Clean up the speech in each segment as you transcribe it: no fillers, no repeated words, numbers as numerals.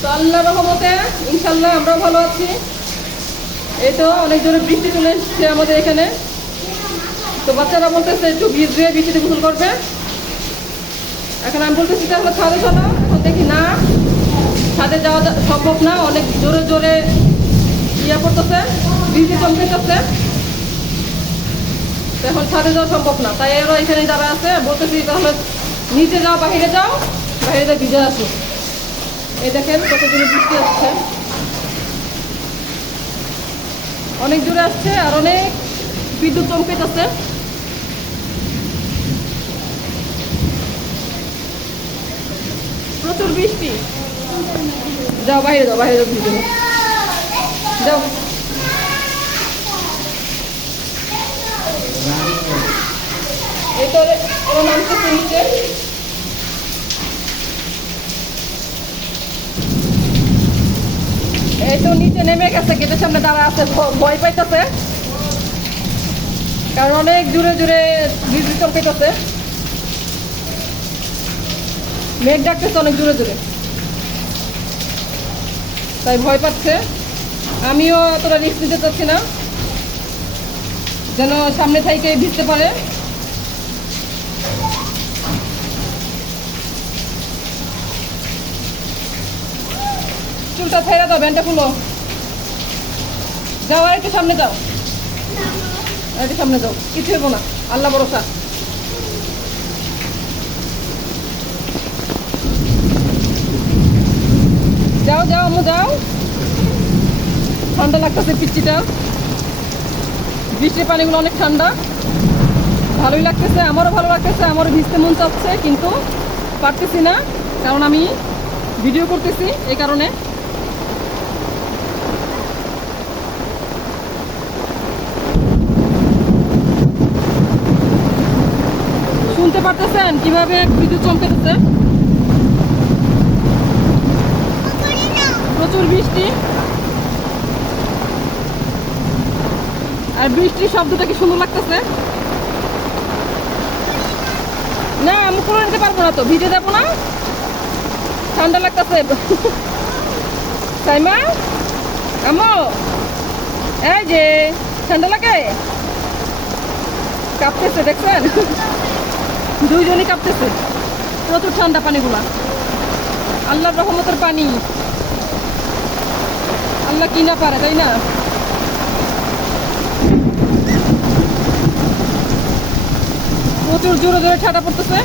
তো আল্লাহর রহমতে ইনশাল্লাহ আমরাও ভালো আছি। এই তো অনেক জোরে বৃষ্টি চলে এসছে আমাদের এখানে। তো বাচ্চারা বলতেছে একটু ভিজবে, বৃষ্টিতে গোসল করবে। এখন আমি বলতেছি তাহলে ছাদে চলো। এখন দেখি না, ছাদে যাওয়া সম্ভব না, অনেক জোরে জোরে ইয়ে করতেছে, বৃষ্টি চমকেছে। তো এখন ছাদে যাওয়া সম্ভব না, তাই ওরা এখানে যারা আছে বলতেছি তাহলে নিচে যাও, বাইরে যাও, বাইরে যা ভিজে আসো। এই দেখেন কত জোরে বৃষ্টি আসছে, অনেক জোরে আসছে আর অনেক বিদ্যুৎ চমকেছে। প্রচুর বৃষ্টি। যাও বাইরে যাও, বাইরে যাও, ভিজে যাও। এই তো ওরা নামতেছে নিচে। এই তো নিচে নেমে গেছে, গেটের সামনে দাঁড়া আছে, ভয় পাইতেছে কারণ অনেক জোরে জোরে বিদ্যুৎ চমকাইতেছে, মেঘ ডাকতেছে অনেক জোরে জোরে, তাই ভয় পাচ্ছে। আমিও এতটা রিস্ক নিতে চাচ্ছি না, যেন সামনে থেকে ভিজতে পারে। চুলটা ছেড়ে দাও, ব্যান্ডটা খুলো, যাও আর একটু সামনে যাও, আর একটু সামনে যাও, কিছু হবো না, আল্লাহ ভরসা। যাও যাও আম্মু যাও, ঠান্ডা লাগতেছে পিচ্চিটা, বৃষ্টির পানিগুলো অনেক ঠান্ডা, ভালোই লাগতেছে, আমারও ভালো লাগতেছে, আমারও ভিজতে মন চাচ্ছে কিন্তু পারতেছি না, কারণ আমি ভিডিও করতেছি এই কারণে। শুনতে পারতেছেন কিভাবে বিদ্যুৎ চমকেছে, প্রচুর বৃষ্টি, আর বৃষ্টির শব্দটা কি সুন্দর লাগতেছে। না আমি করে নিতে পারবো না, তো ভিজে যাবো না, ঠান্ডা লাগতেছে। সাইমা আম্মু, এই যে ঠান্ডা লাগে, কাঁপতেছে দেখছেন, দুইজনই কাঁপতেছে, প্রচুর ঠান্ডা পানিগুলা, আল্লাহর রহমতের পানি, আল্লাহ কি না পারে তাই না। প্রচুর জোরে জোরে ঠান্ডা পড়তেছে।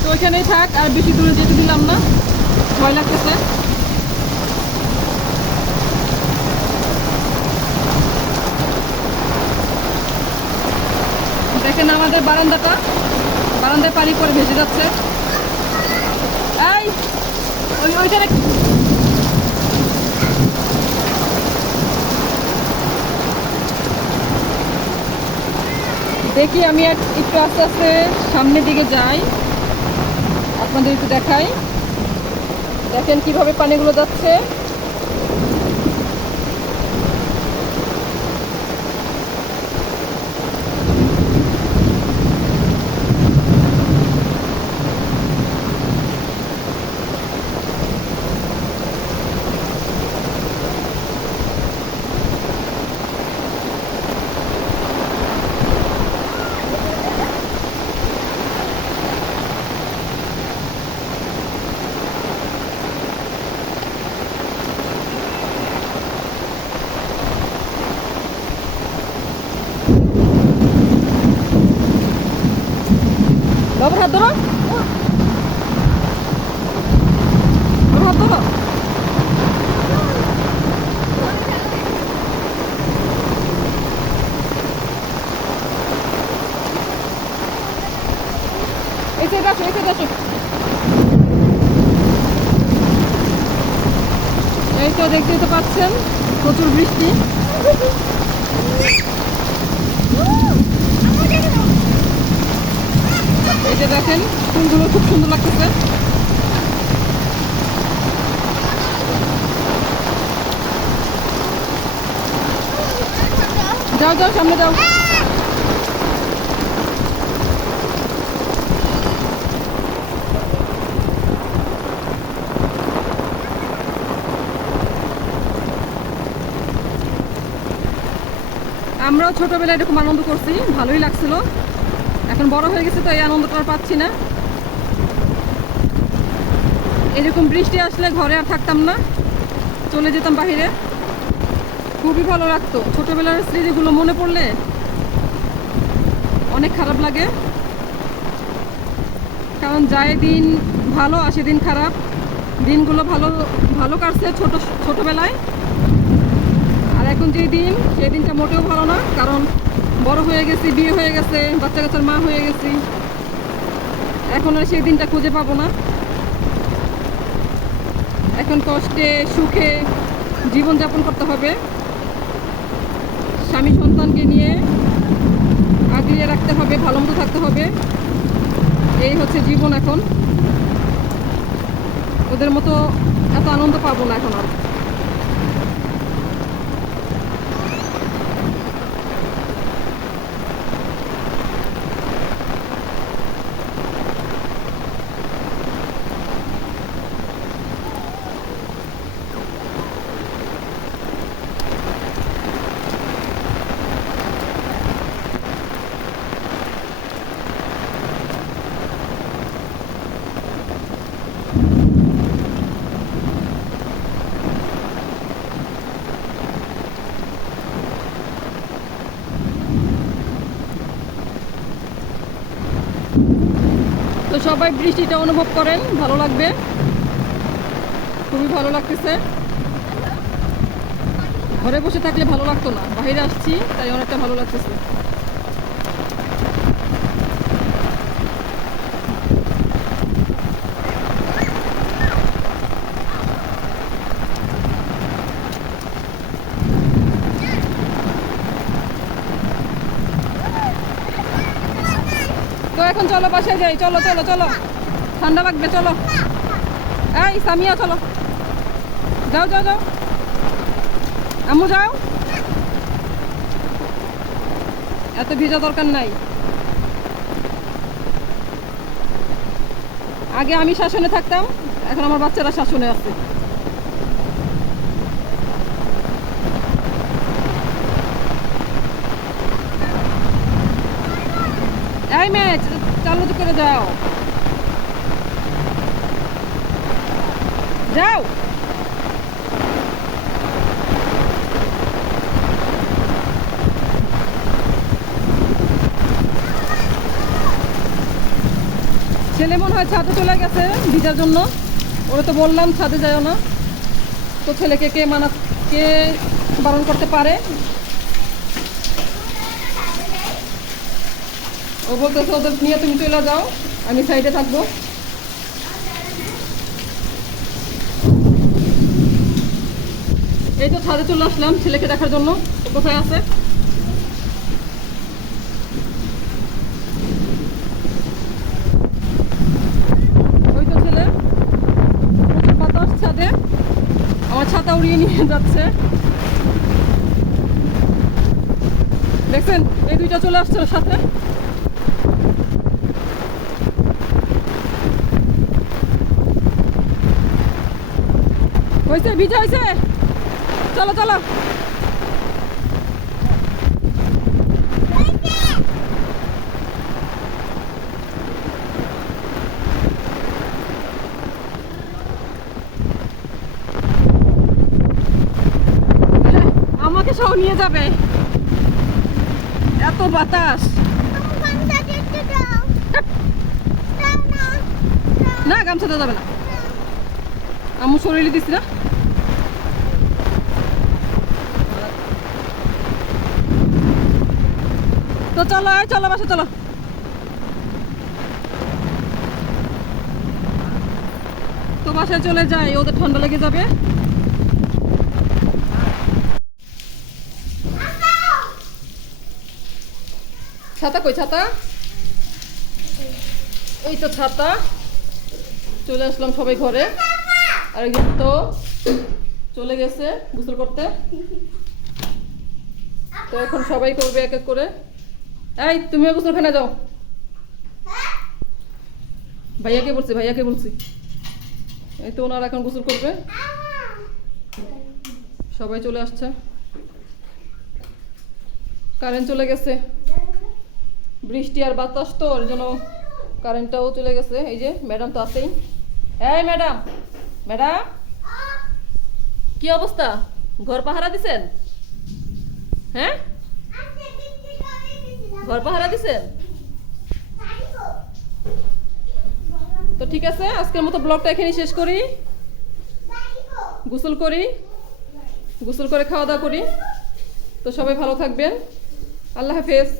তো ওইখানেই থাক, আর বেশি দূরে যেতে দিলাম না, ভয় লাগতেছে। দেখেন আমাদের বারান্দাটা, বারান্দায় পানি পরে ভেসে যাচ্ছে। এই ওইখানে দেখি, আমি একটু আস্তে আস্তে সামনের দিকে যাই, আপনাদের একটু দেখাই, দেখেন কিভাবে পানিগুলো যাচ্ছে। বাবার হাত ধরো, বাবার হাত ধরো। এই সাইডে আসো, এই সাইডে আসো। এই তো দেখতেই তো পাচ্ছেন প্রচুর বৃষ্টি। এই যে দেখেন ফুলগুলো খুব সুন্দর লাগতেছে। যাও যাও সামনে যাও। আমরাও ছোটবেলায় এরকম আনন্দ করছি, ভালোই লাগছিল। এখন বড় হয়ে গেছে তো এই আনন্দটা আর পাচ্ছি না। এরকম বৃষ্টি আসলে ঘরে আর থাকতাম না, চলে যেতাম বাইরে। খুবই ভালো লাগতো। ছোটবেলার স্মৃতিগুলো মনে পড়লে অনেক খারাপ লাগে, কারণ যায় দিন ভালো আসে দিন খারাপ। দিনগুলো ভালো ভালো কাটছে ছোটবেলায়, আর এখন যে দিন সেই দিনটা মোটেও ভালো না, কারণ বড় হয়ে গেছি, বিয়ে হয়ে গেছে, বাচ্চা কাচ্চার মা হয়ে গেছি। এখন আর সেই দিনটা খুঁজে পাবো না। এখন কষ্টে সুখে জীবনযাপন করতে হবে, স্বামী সন্তানকে নিয়ে আগলিয়ে রাখতে হবে, ভালো মতো থাকতে হবে। এই হচ্ছে জীবন। এখন ওদের মতো এত আনন্দ পাবো না এখন আর। তো সবাই বৃষ্টিটা অনুভব করেন, ভালো লাগবে। খুবই ভালো লাগতেছে। ঘরে বসে থাকলে ভালো লাগতো না, বাইরে আসছি তাই অনেকটা ভালো লাগতেছে। তো এখন চলো বাসায় যাই, চলো চলো চলো, ঠান্ডা লাগবে, চলো। এই সামিয়া চলো, যাও যাও যাও, আম্মু যাও। এত ভিজা দরকার নাই। আগে আমি শাসনে থাকতাম, এখন আমার বাচ্চারা শাসনে আছে। এই মেয়ে চালু করে যাও, যাও। ছেলে মনে হয় ছাদে চলে গেছে ভিজার জন্য। ওরা তো বললাম ছাদে যাও না, তো ছেলেকে কে বারণ করতে পারে? ও বলতেছে ওদের নিয়ে তুমি চলে যাও, আমি সাইডে থাকবো। এই তো ছাদে চলে আসলাম ছেলেকে দেখার জন্য। ও কোথায় আছে? ওই তো ছেলে। প্রচুর বাতাস ছাদে, আমার ছাতা উড়িয়ে নিয়ে যাচ্ছে। দেখছেন এই দুইটা চলে আসছে ওর সাথে। হয়েছে, ভিজা হয়েছে, চলো চলো। আমাকে সহ নিয়ে যাবে, এত বাতাস। না গামছাতে যাবে না, আম্মু শরীরে দিছি না। তো চলো চলো বাসা চলো। তো বাসায় চলে যাই, ওদের ঠান্ডা লেগে যাবে। ছাতা কই ছাতা? এই তো ছাতা। চলে আসলাম সবাই ঘরে, আর একজন তো চলে গেছে গোসল করতে। তো এখন সবাই করবে এক এক করে। এই তুমিও গোসলখানে যাও। ভাইয়াকে বলছি। এই তো ওনারা এখন গোসল করবে, সবাই চলে আসছে। কারেন্ট চলে গেছে, বৃষ্টি আর বাতাস তো ওর জন্য কারেন্টটাও চলে গেছে। এই যে ম্যাডাম তো আছেই। এই ম্যাডাম, ম্যাডাম কি অবস্থা? ঘর পাহারা দিছেন? হ্যাঁ, ঘর পাহারা দিছেন? তো ঠিক আছে, আজকের মতো ব্লগটা এখানেই শেষ করি। গোসল করি, গোসল করে খাওয়া দাওয়া করি। তো সবাই ভালো থাকবেন। আল্লাহ হাফেজ।